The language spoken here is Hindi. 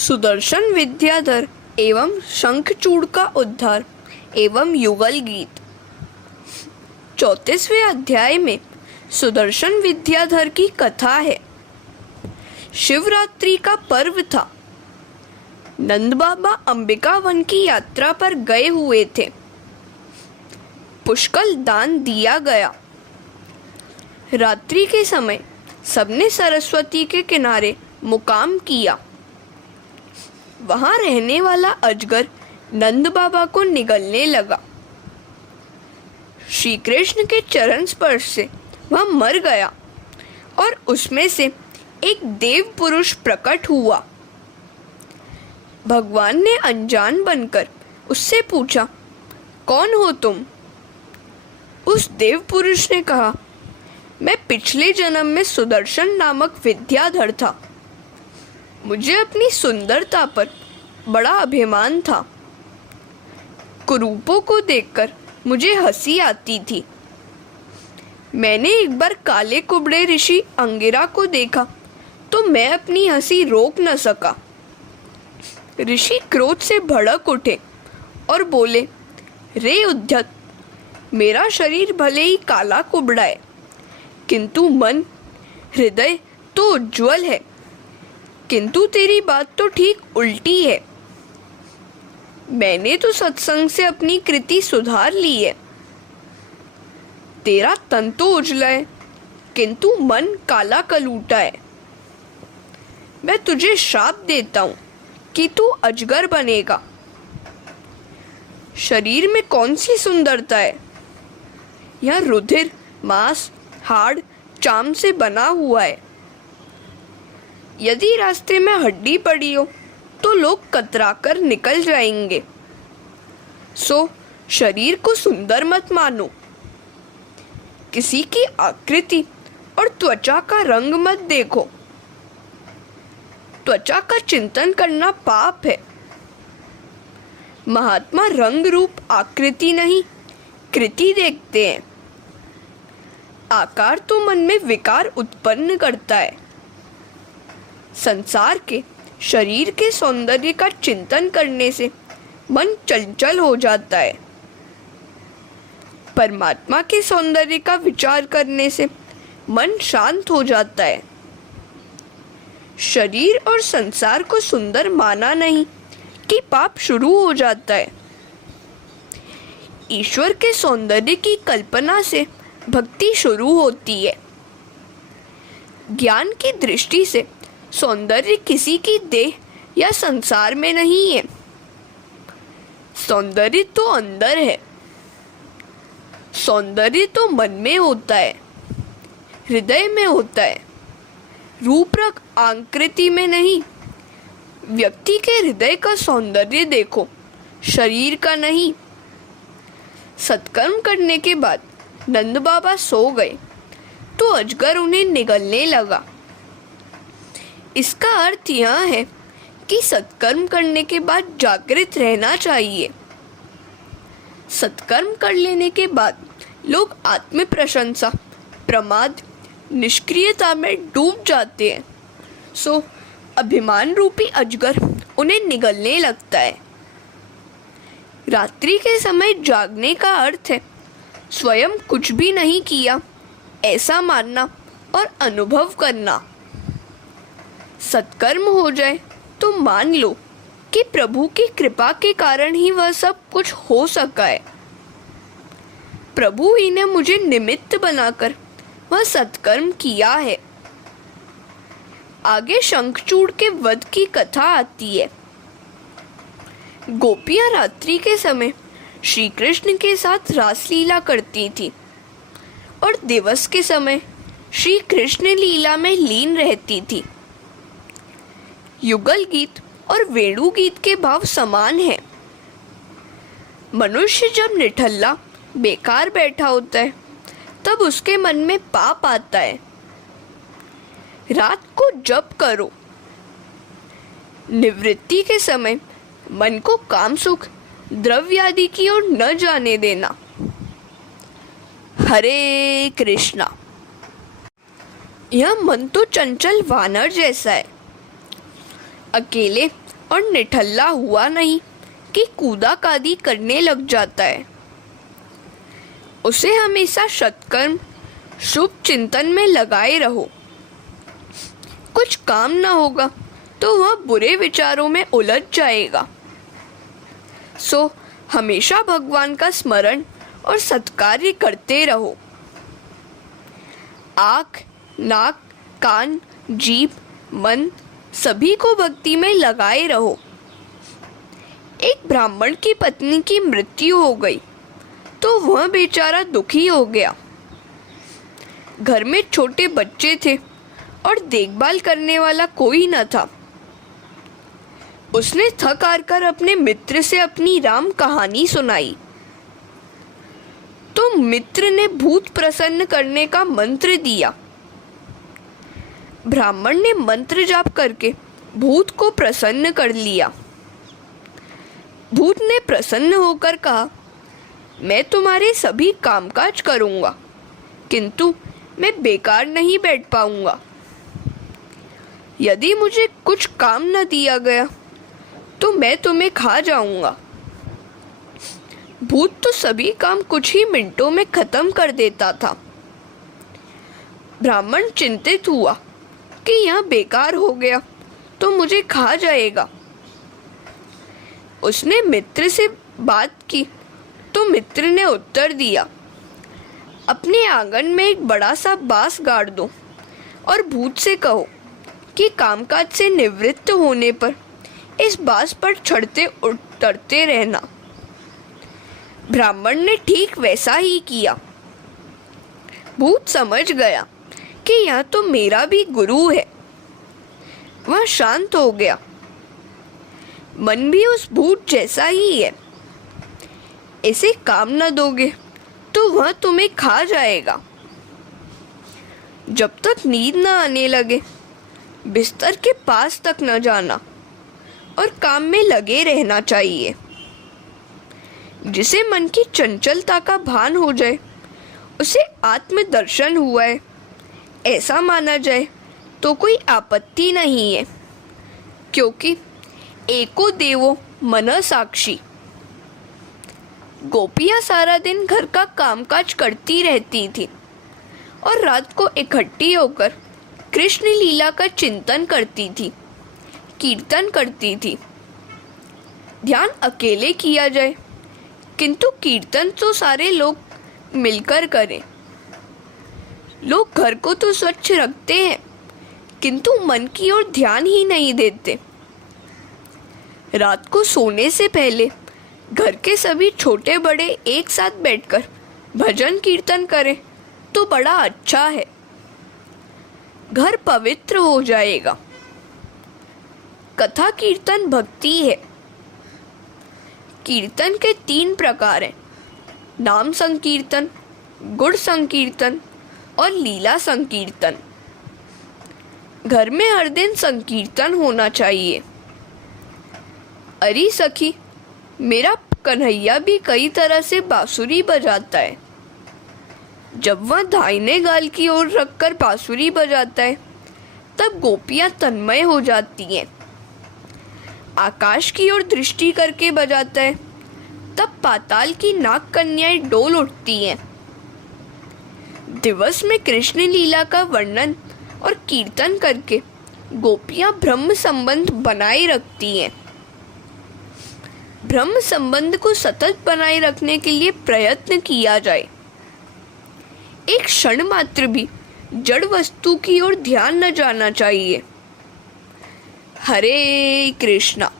सुदर्शन विद्याधर एवं शंखचूड़ का उद्धार एवं युगल गीत। 34वें अध्याय में सुदर्शन विद्याधर की कथा है। शिवरात्रि का पर्व था। नंद बाबा अंबिका वन की यात्रा पर गए हुए थे। पुष्कल दान दिया गया। रात्रि के समय सबने सरस्वती के किनारे मुकाम किया। वहां रहने वाला अजगर नंद बाबा को निगलने लगा। श्री कृष्ण के चरण स्पर्श से वह मर गया और उसमें से एक देव पुरुष प्रकट हुआ। भगवान ने अनजान बनकर उससे पूछा, कौन हो तुम? उस देव पुरुष ने कहा, मैं पिछले जन्म में सुदर्शन नामक विद्याधर था। मुझे अपनी सुंदरता पर बड़ा अभिमान था। कुरूपों को देखकर मुझे हंसी आती थी। मैंने एक बार काले कुबड़े ऋषि अंगिरा को देखा तो मैं अपनी हंसी रोक न सका। ऋषि क्रोध से भड़क उठे और बोले, रे उद्धत, मेरा शरीर भले ही काला कुबड़ा है, किंतु मन हृदय तो उज्जवल है। किंतु तेरी बात तो ठीक उल्टी है। मैंने तो सत्संग से अपनी कृति सुधार ली है। तेरा तन तो उजला है, किंतु मन काला कलूटा है। मैं तुझे श्राप देता हूं कि तू अजगर बनेगा। शरीर में कौन सी सुंदरता है? यह रुधिर, मांस, हाड़, चाम से बना हुआ है। यदि रास्ते में हड्डी पड़ी हो तो लोग कतराकर निकल जाएंगे। सो शरीर को सुंदर मत मानो। किसी की आकृति और त्वचा का रंग मत देखो। त्वचा का चिंतन करना पाप है। महात्मा रंग रूप आकृति नहीं, कृति देखते हैं। आकार तो मन में विकार उत्पन्न करता है। संसार के शरीर के सौंदर्य का चिंतन करने से मन चंचल हो जाता है। परमात्मा के सौंदर्य का विचार करने से मन शांत हो जाता है। शरीर और संसार को सुंदर माना नहीं कि पाप शुरू हो जाता है। ईश्वर के सौंदर्य की कल्पना से भक्ति शुरू होती है। ज्ञान की दृष्टि से सौंदर्य किसी की देह या संसार में नहीं है। सौंदर्य तो अंदर है। सौंदर्य तो मन में होता है, हृदय में होता है, रूपरंग आकृति में नहीं। व्यक्ति के हृदय का सौंदर्य देखो, शरीर का नहीं। सत्कर्म करने के बाद नंद बाबा सो गए तो अजगर उन्हें निगलने लगा। इसका अर्थ यह है कि सत्कर्म करने के बाद जागृत रहना चाहिए। सत्कर्म कर लेने के बाद लोग आत्म प्रशंसा, प्रमाद, निष्क्रियता में डूब जाते हैं। सो अभिमान रूपी अजगर उन्हें निगलने लगता है। रात्रि के समय जागने का अर्थ है स्वयं कुछ भी नहीं किया ऐसा मानना और अनुभव करना। सत्कर्म हो जाए तो मान लो कि प्रभु की कृपा के कारण ही वह सब कुछ हो सका है। प्रभु ही ने मुझे निमित्त बनाकर वह सत्कर्म किया है। आगे शंखचूड़ के वध की कथा आती है। गोपियां रात्रि के समय श्री कृष्ण के साथ रासलीला करती थी और दिवस के समय श्री कृष्ण लीला में लीन रहती थी। युगल गीत और वेणु गीत के भाव समान हैं। मनुष्य जब निठल्ला बेकार बैठा होता है तब उसके मन में पाप आता है। रात को जप करो। निवृत्ति के समय मन को काम सुख, द्रव्य आदि की ओर न जाने देना। हरे कृष्णा। यह मन तो चंचल वानर जैसा है। अकेले और निठल्ला हुआ नहीं कि कूदा कादी करने लग जाता है। उसे हमेशा सत्कर्म शुभ चिंतन में लगाए रहो। कुछ काम न होगा तो वह बुरे विचारों में उलझ जाएगा। सो हमेशा भगवान का स्मरण और सत्कार्य करते रहो। आँख, नाक, कान, जीभ, मन सभी को भक्ति में लगाए रहो। एक ब्राह्मण की पत्नी की मृत्यु हो गई तो वह बेचारा दुखी हो गया। घर में छोटे बच्चे थे और देखभाल करने वाला कोई न था। उसने थक हार कर अपने मित्र से अपनी राम कहानी सुनाई तो मित्र ने भूत प्रसन्न करने का मंत्र दिया। ब्राह्मण ने मंत्र जाप करके भूत को प्रसन्न कर लिया। भूत ने प्रसन्न होकर कहा, मैं तुम्हारे सभी कामकाज करूंगा, किंतु मैं बेकार नहीं बैठ पाऊंगा। यदि मुझे कुछ काम न दिया गया तो मैं तुम्हें खा जाऊंगा। भूत तो सभी काम कुछ ही मिनटों में खत्म कर देता था। ब्राह्मण चिंतित हुआ कि यह बेकार हो गया तो मुझे खा जाएगा। उसने मित्र से बात की तो मित्र ने उत्तर दिया, अपने आंगन में एक बड़ा सा बांस गाड़ दो और भूत से कहो कि कामकाज से निवृत्त होने पर इस बांस पर चढ़ते उतरते रहना। ब्राह्मण ने ठीक वैसा ही किया। भूत समझ गया कि यह तो मेरा भी गुरु है। वह शांत हो गया। मन भी उस भूत जैसा ही है। इसे काम न दोगे तो वह तुम्हें खा जाएगा। जब तक नींद न आने लगे बिस्तर के पास तक न जाना और काम में लगे रहना चाहिए। जिसे मन की चंचलता का भान हो जाए उसे आत्मदर्शन हुआ है ऐसा माना जाए तो कोई आपत्ति नहीं है, क्योंकि एको देवो मन साक्षी। गोपियां सारा दिन घर का कामकाज करती रहती थी और रात को इकट्ठी होकर कृष्ण लीला का चिंतन करती थी, कीर्तन करती थी। ध्यान अकेले किया जाए, किंतु कीर्तन तो सारे लोग मिलकर करें। लोग घर को तो स्वच्छ रखते हैं, किंतु मन की ओर ध्यान ही नहीं देते। रात को सोने से पहले घर के सभी छोटे बड़े एक साथ बैठकर भजन कीर्तन करें तो बड़ा अच्छा है। घर पवित्र हो जाएगा। कथा कीर्तन भक्ति है। कीर्तन के 3 प्रकार हैं, नाम संकीर्तन, गुण संकीर्तन और लीला संकीर्तन। घर में हर दिन संकीर्तन होना चाहिए। अरे सखी, मेरा कन्हैया भी कई तरह से बांसुरी बजाता है। जब वह दाहिने गाल की ओर रखकर बांसुरी बजाता है तब गोपियां तन्मय हो जाती हैं। आकाश की ओर दृष्टि करके बजाता है तब पाताल की नाग कन्याएं डोल उठती हैं। दिवस में कृष्ण लीला का वर्णन और कीर्तन करके गोपियां ब्रह्म संबंध बनाए रखती हैं। ब्रह्म संबंध को सतत बनाए रखने के लिए प्रयत्न किया जाए। एक क्षण मात्र भी जड़ वस्तु की ओर ध्यान न जाना चाहिए। हरे कृष्णा।